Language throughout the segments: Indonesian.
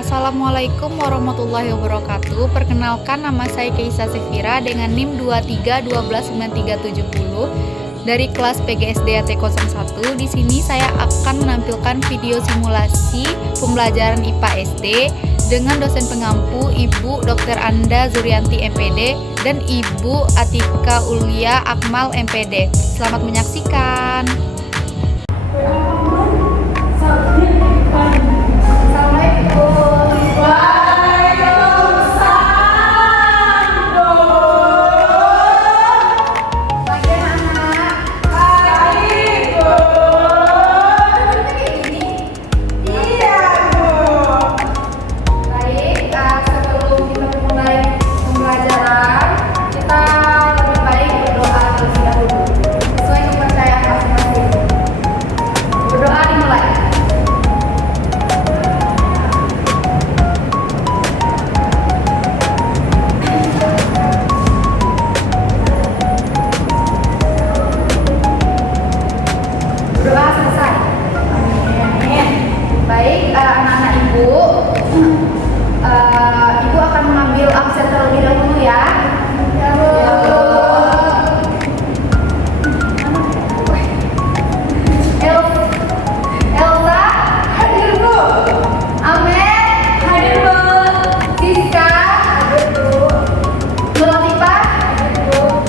Assalamualaikum warahmatullahi wabarakatuh. Perkenalkan, nama saya Keisa Sefira dengan NIM 23129370 dari kelas PGSD AT01. Di sini saya akan menampilkan video simulasi pembelajaran IPA SD dengan dosen pengampu Ibu Dr. Anda Zurianti MPD dan Ibu Atika Ulia Akmal MPD. Selamat menyaksikan. Ibu akan mengambil absen terlebih dahulu ya. Elsa hadir Bu. Amer hadir Bu. Siska hadir Bu. Nuratipa hadir Bu.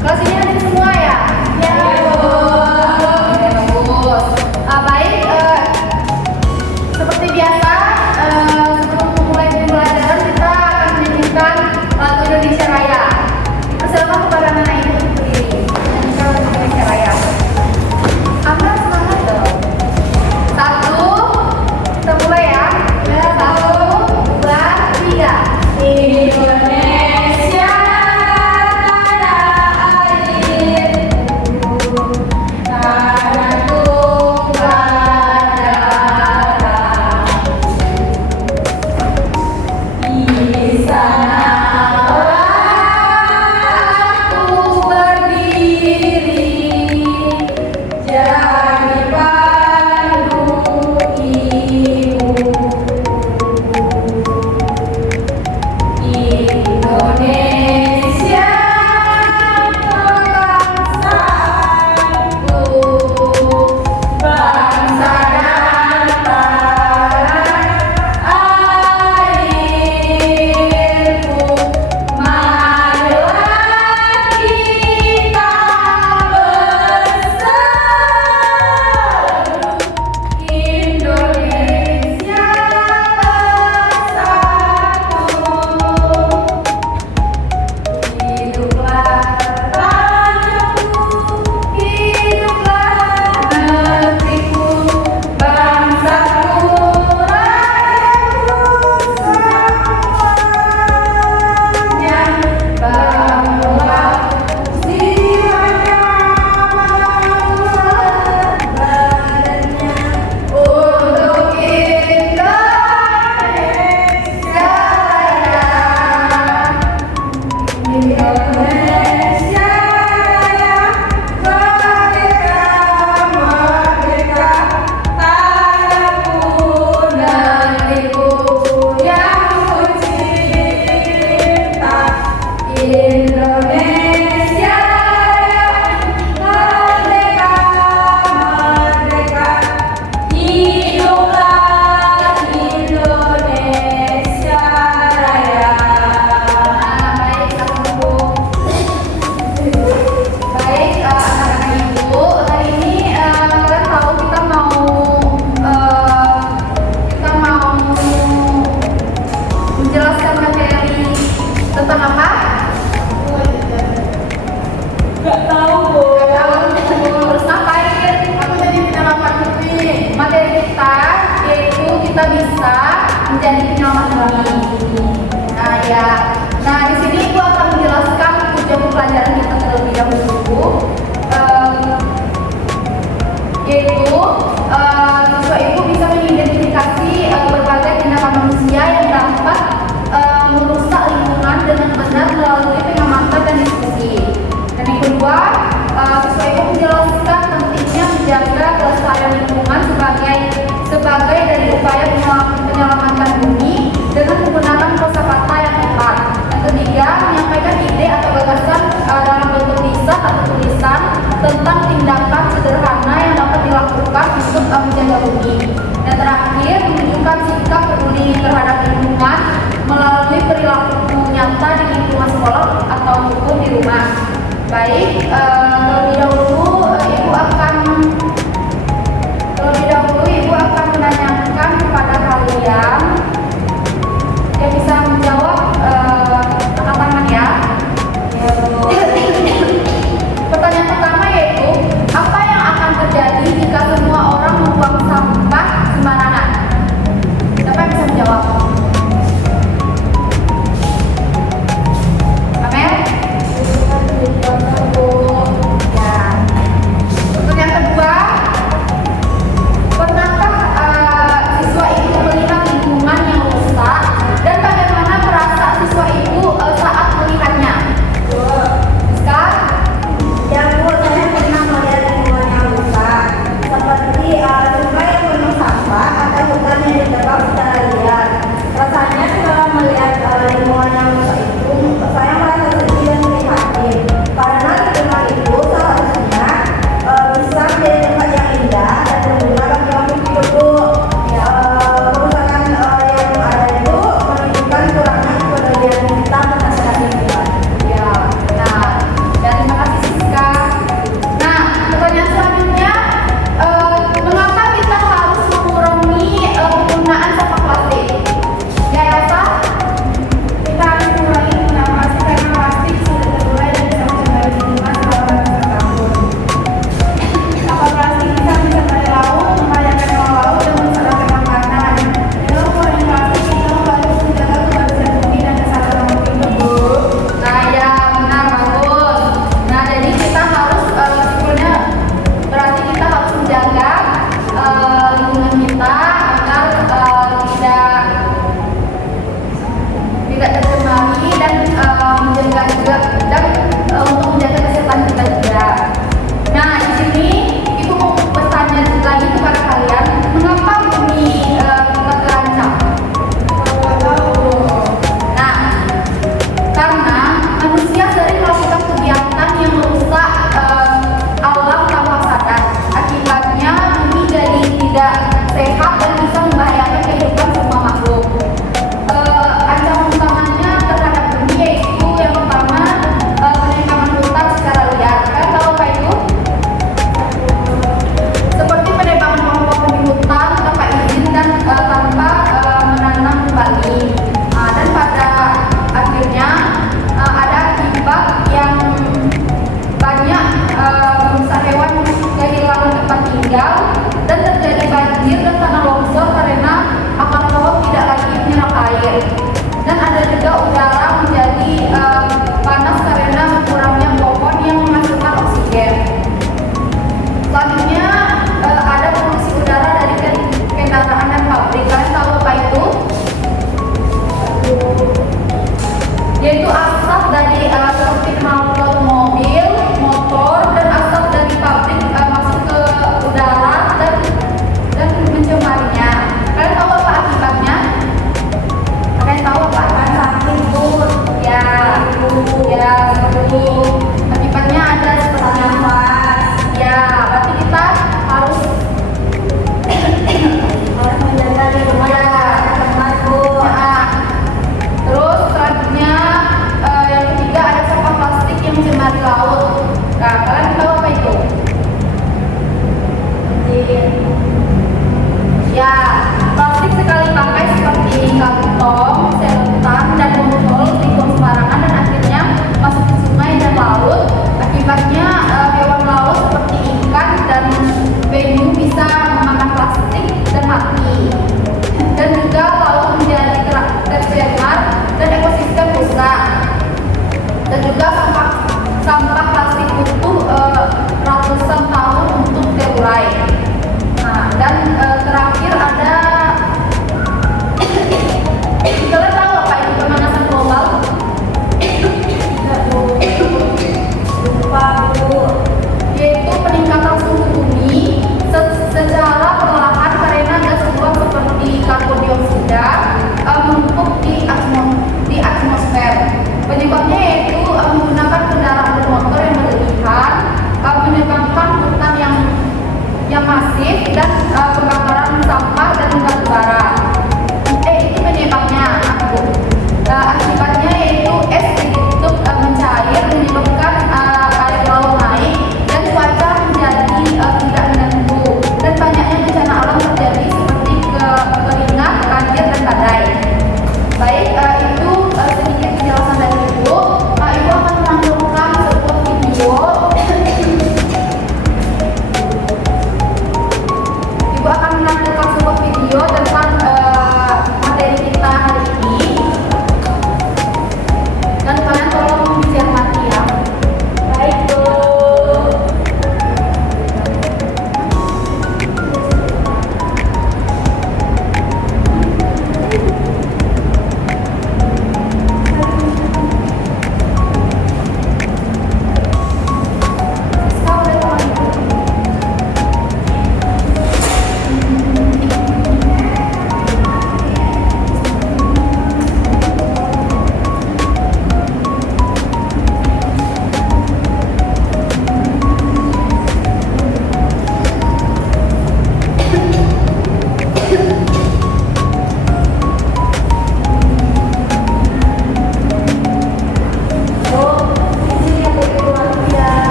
Kelas ini hadir semua ya? Ya Bu. Bagus. Baik, seperti biasa. Indonesia Raya. Persilakan kepada anak ibu untuk berdiri. Indonesia Raya. Ambil semangat dong. 1, kita mulai ya. 1, 2, 3. Indonesia tanah airku, tanahku berdarah. Di sana kita bisa menjadi penyelamat bumi. Nah di sini Ibu akan menjelaskan tujuan pelajaran kita terlebih dahulu, yaitu siswa Ibu bisa mengidentifikasi berbagai tindakan manusia yang dapat merusak lingkungan dengan benar melalui pengamatan dan diskusi. Dan yang kedua, siswa Ibu menjelaskan pentingnya menjaga kelestarian lingkungan sebagai dari upaya penyelamatan bumi. nyata di lingkungan sekolah ataupun di rumah. Baik, terlebih dahulu ibu akan menanyakan kepada kalian yang bisa menjawab, angkat tangan ya. Pertanyaan pertama yaitu, apa yang akan terjadi jika semua orang membuang sampah sembarangan? Siapa yang bisa menjawab? Amel? Ya.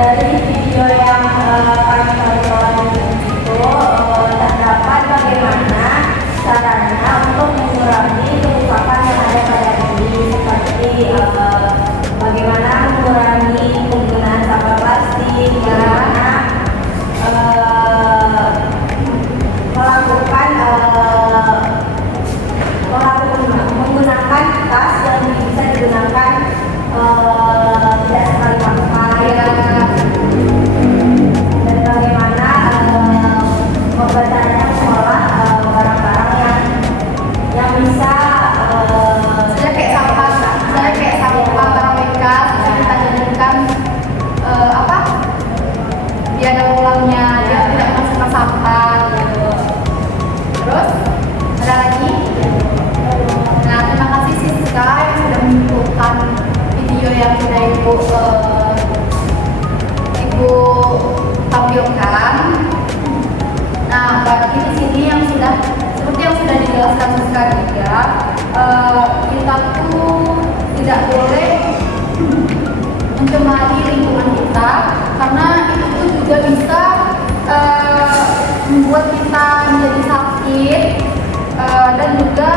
dari video yang kami tonton itu terdapat bagaimana caranya untuk mengurangi kerusakan yang ada pada diri, seperti bagaimana mengurangi penggunaan sampah plastik, bagaimana menggunakan tas yang bisa digunakan tidak sekali pakai, dan bagaimana membacanya mengolah barang-barang yang bisa Misalnya kayak sampah, barang bekas bisa kita jadikan apa? Dia ada ulangnya, dia tidak masukkan sampah gitu. Terus ada lagi? Nah, terima kasih Siska yang sudah menunjukkan video yang sudah ibu tampilkan. Nah, berarti di sini yang sudah seperti yang sudah dijelaskan Siska juga, kita tuh tidak boleh mencemari lingkungan kita, karena itu tuh juga bisa membuat kita menjadi sakit, dan juga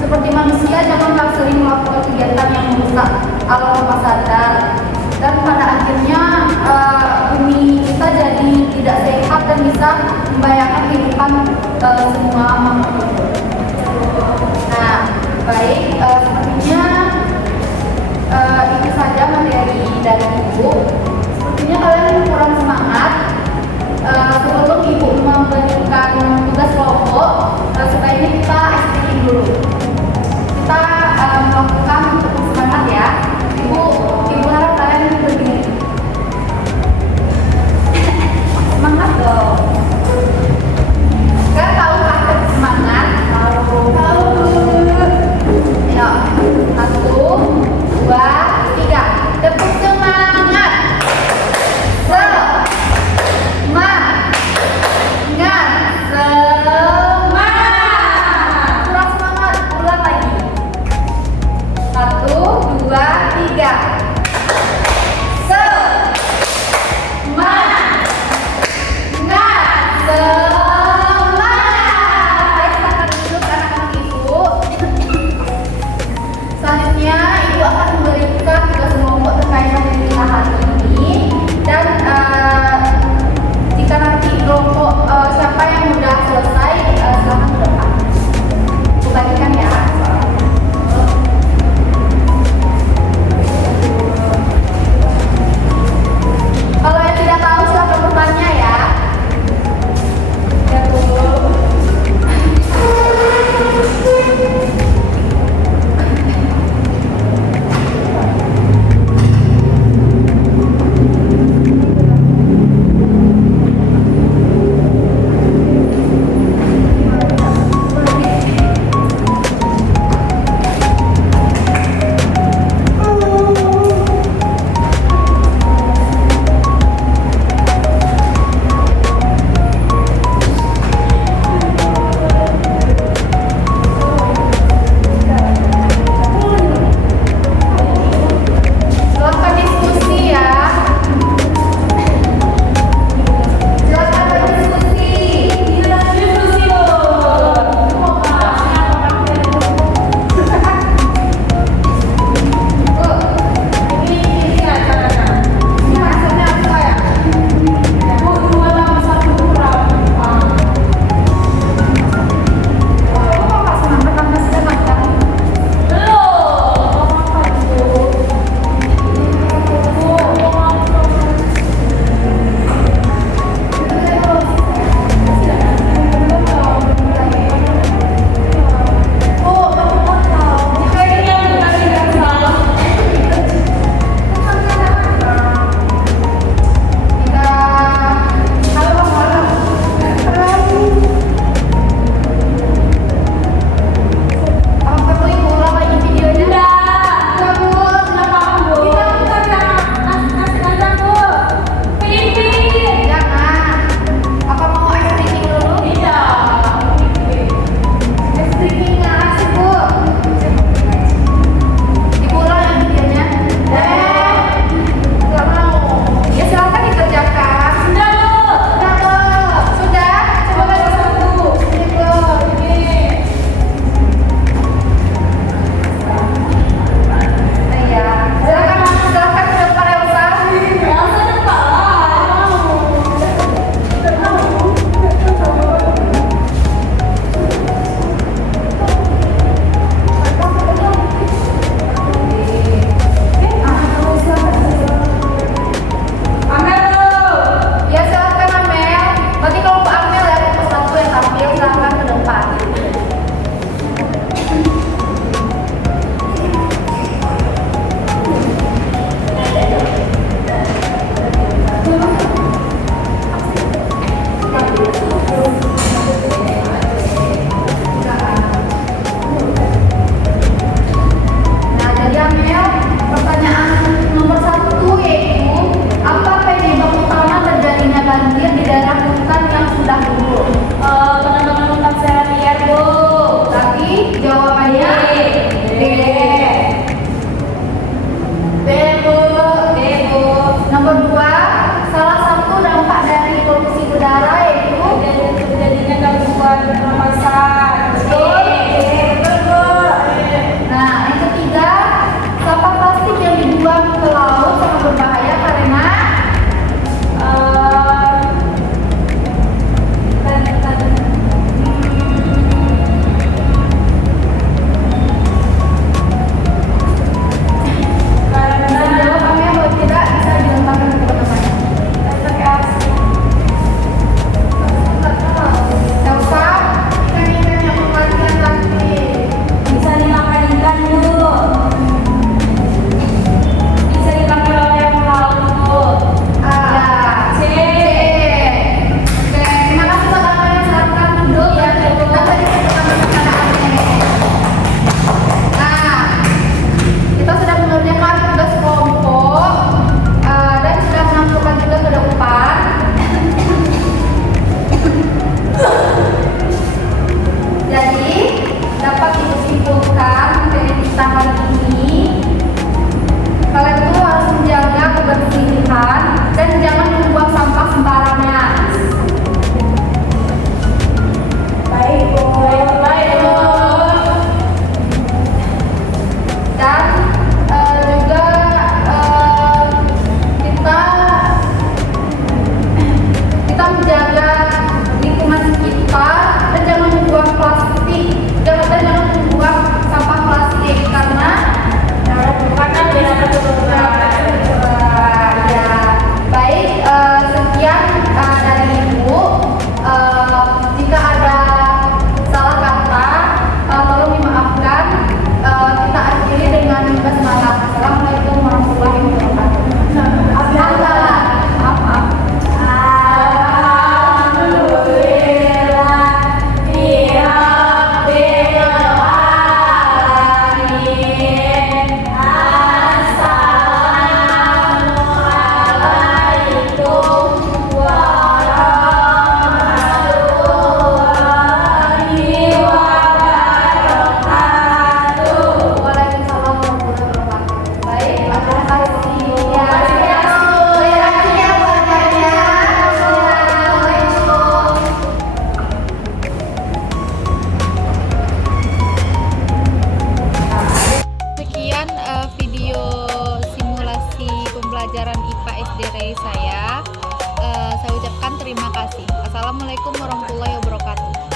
seperti manusia janganlah sering melakukan kegiatan yang merusak alam bawah sadar, dan pada akhirnya bumi kita jadi tidak sehat dan bisa membahayakan kehidupan semua makhluk hidup. Nah, baik, sepertinya itu saja materi dari Ibu. Sepertinya kalian kurang semangat. Sebelum Ibu memberikan tugas kelompok, sebaiknya kita SPI dulu. Kita melakukan untuk semangat ya. Ibu harap kalian berdiri. Semangat dong. Kalian tahu kan semangat? Tahu. bernapasan. Betul. Betul, Bu. Nah, yang ketiga, sampah plastik yang dibuang ke laut sangat berbahaya karena jawab kami atau tidak bisa dilontarkan ke teman-teman. Elsa, ikan-ikan yang mematikan tadi. Bisa dimakan ikan, Bu. Bisa dipakai oleh yang laut, Bu. C. C. Oke, terima kasih buat kalian yang silakan duduk ya. Kita tadi sebutkan pertanyaannya. Nah, kita sudah mengerjakan tugas kelompok dan sudah menentukan juga ke depan. Jadi dapat disimpulkan dari kita hari ini, kalian tuh harus menjaga kebersihan dan jangan membuang sampah sembarangan. Baik, Bu. Baik, Bu. Dan juga kita menjaga lingkungan sekitar dan jangan membuang plastik, jangan membuang sampah plastik karena bisa berubah. Ya, baik. Sekian dari Ibu. Jika ada salah kata, tolong dimaafkan. Kita akhiri dengan basmalah. Assalamualaikum warahmatullahi wabarakatuh. Maaf. Waalaikumsalam warahmatullahi wabarakatuh. Baik, terima kasih. Ya, ya, buat kalian. Assalamualaikum. Sekian video simulasi pembelajaran IPA SD dari saya. Saya ucapkan terima kasih. Assalamualaikum warahmatullahi wabarakatuh.